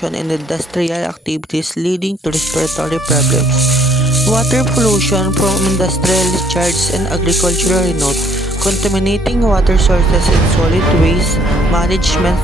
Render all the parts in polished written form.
pollution and industrial activities leading to respiratory problems. Water pollution from industrial discharges and agricultural runoff, contaminating water sources and solid waste management.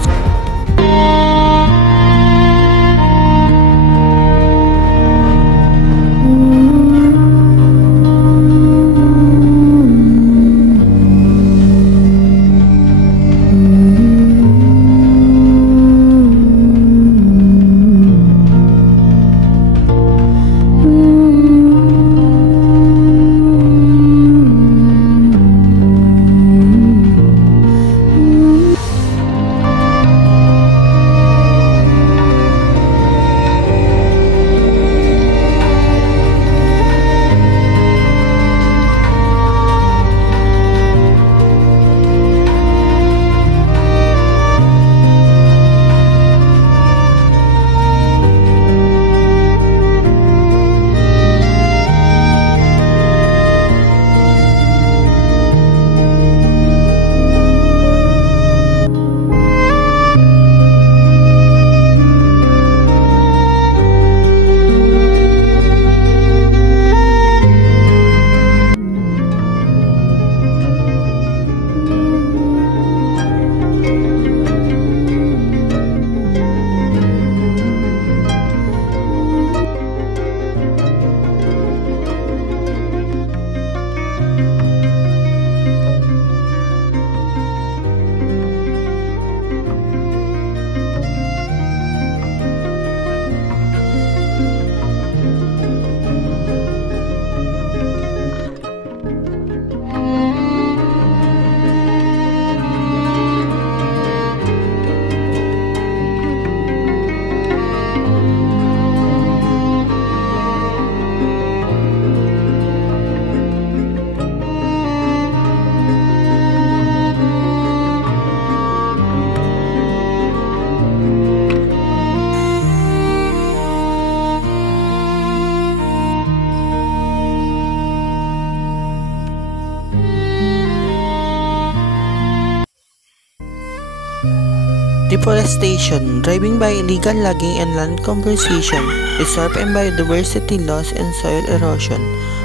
Deforestation, driving by illegal logging and land conservation, resource and biodiversity loss and soil erosion,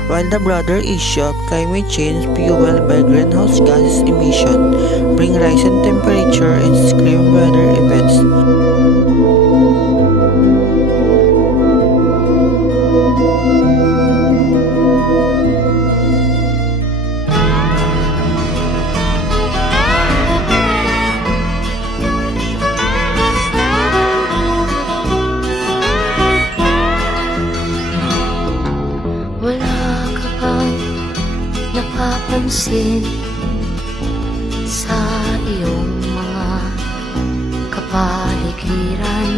while the broader issue of climate change fueled by greenhouse gas emission bring rising temperature and extreme weather events. Napapansin sa iyong mga kapaligiran,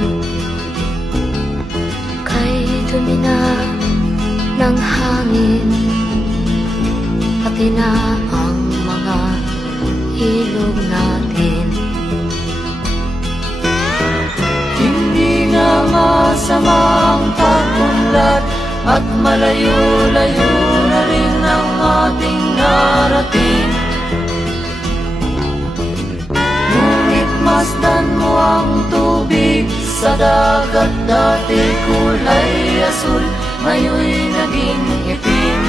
kay dumi na ng hangin, pati na ang mga ilog natin. Hindi na masamang pag-unlad at malayo-layo na rin ang ating narating. Ngunit masdan mo ang tubig sa dagat, dati kulay asul, ngayon'y naging itim.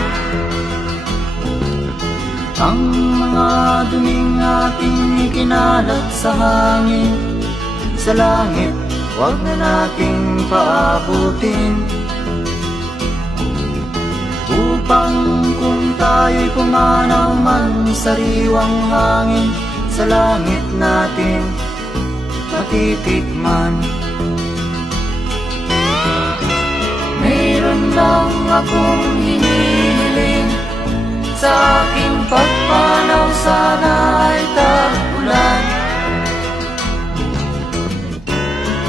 Ang mga duming ating ikinalat sa hangin, sa langit, huwag na nating paabutin. Upang kung tayo'y pumanaw man sa sariwang hangin, sa langit natin matitikman. Mayroon lang akong hinihiling, sa aking pagpanaw sana ay tag-ulan.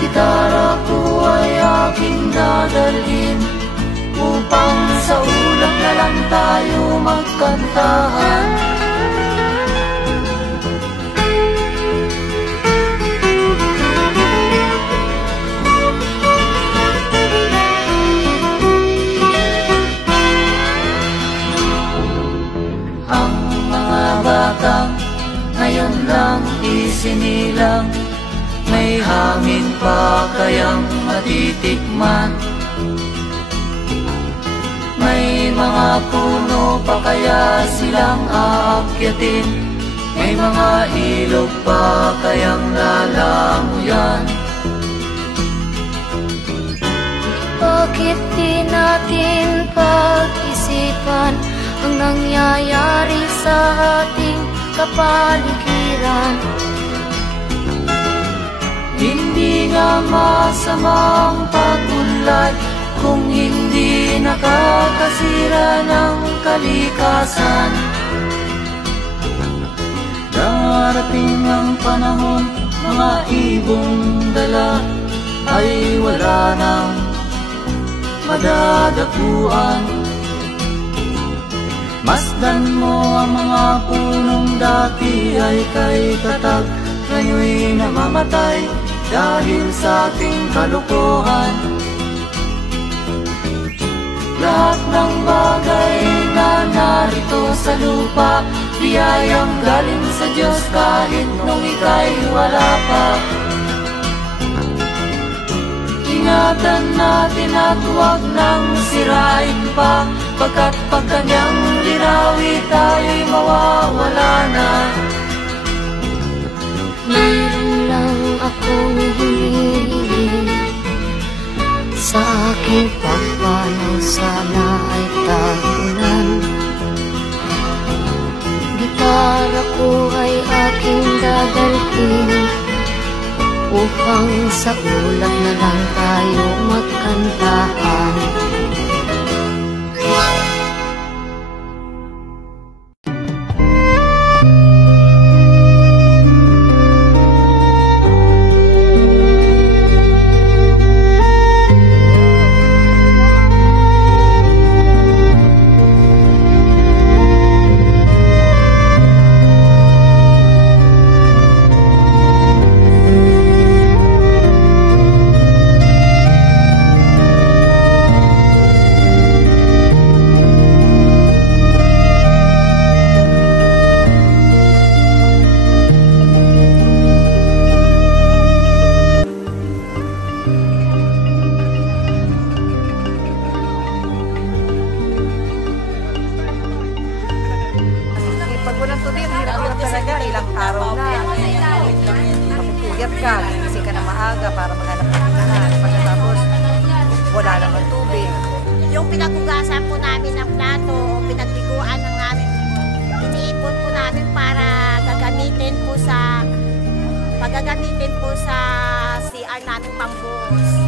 Gitara ko ay aking dadalhin, upang sa ulap na lang tayo magkantahan. Ang mga batang ngayon lang isinilang, May hangin pa kayang matitikman? May mga puno pa kaya silang aakyatin? May mga ilog pa kayang lalanguyan? Bakit di natin pag-isipan ang nangyayari sa ating kapaligiran? Hindi nga masamang pagunlad kung hindi nakakasira ng kalikasan. Darating ang panahon, mga ibong dala ay wala nang madadapuan. Masdan mo ang mga punong dati ay kay tatag, ngayon'y namamatay dahil sa ating kalokohan. Lahat ng bagay na narito sa lupa, biyayang galing sa Diyos kahit nung ika'y wala pa. Ingatan natin at huwag nang sirain pa, pagkat pag kanyang linawi tayo'y mawawala na. Meron lang akong hinihiling, sa aking pagpanaw sana ay tagunan. Gitara ko ay aking dadalhin, upang sa ulap na lang tayo magkantahan. Pag walang tubig, hirap-hirap talaga. Ilang araw na. Mapupuyat ka, gising ka na maaga para maghanap ng lahat. Pagkatapos, wala naman tubig. Yung pinaghugasan po namin ng plato o pinagbiguan ng namin, iniipon po namin para gagamitin po sa CR namin pangbuhos.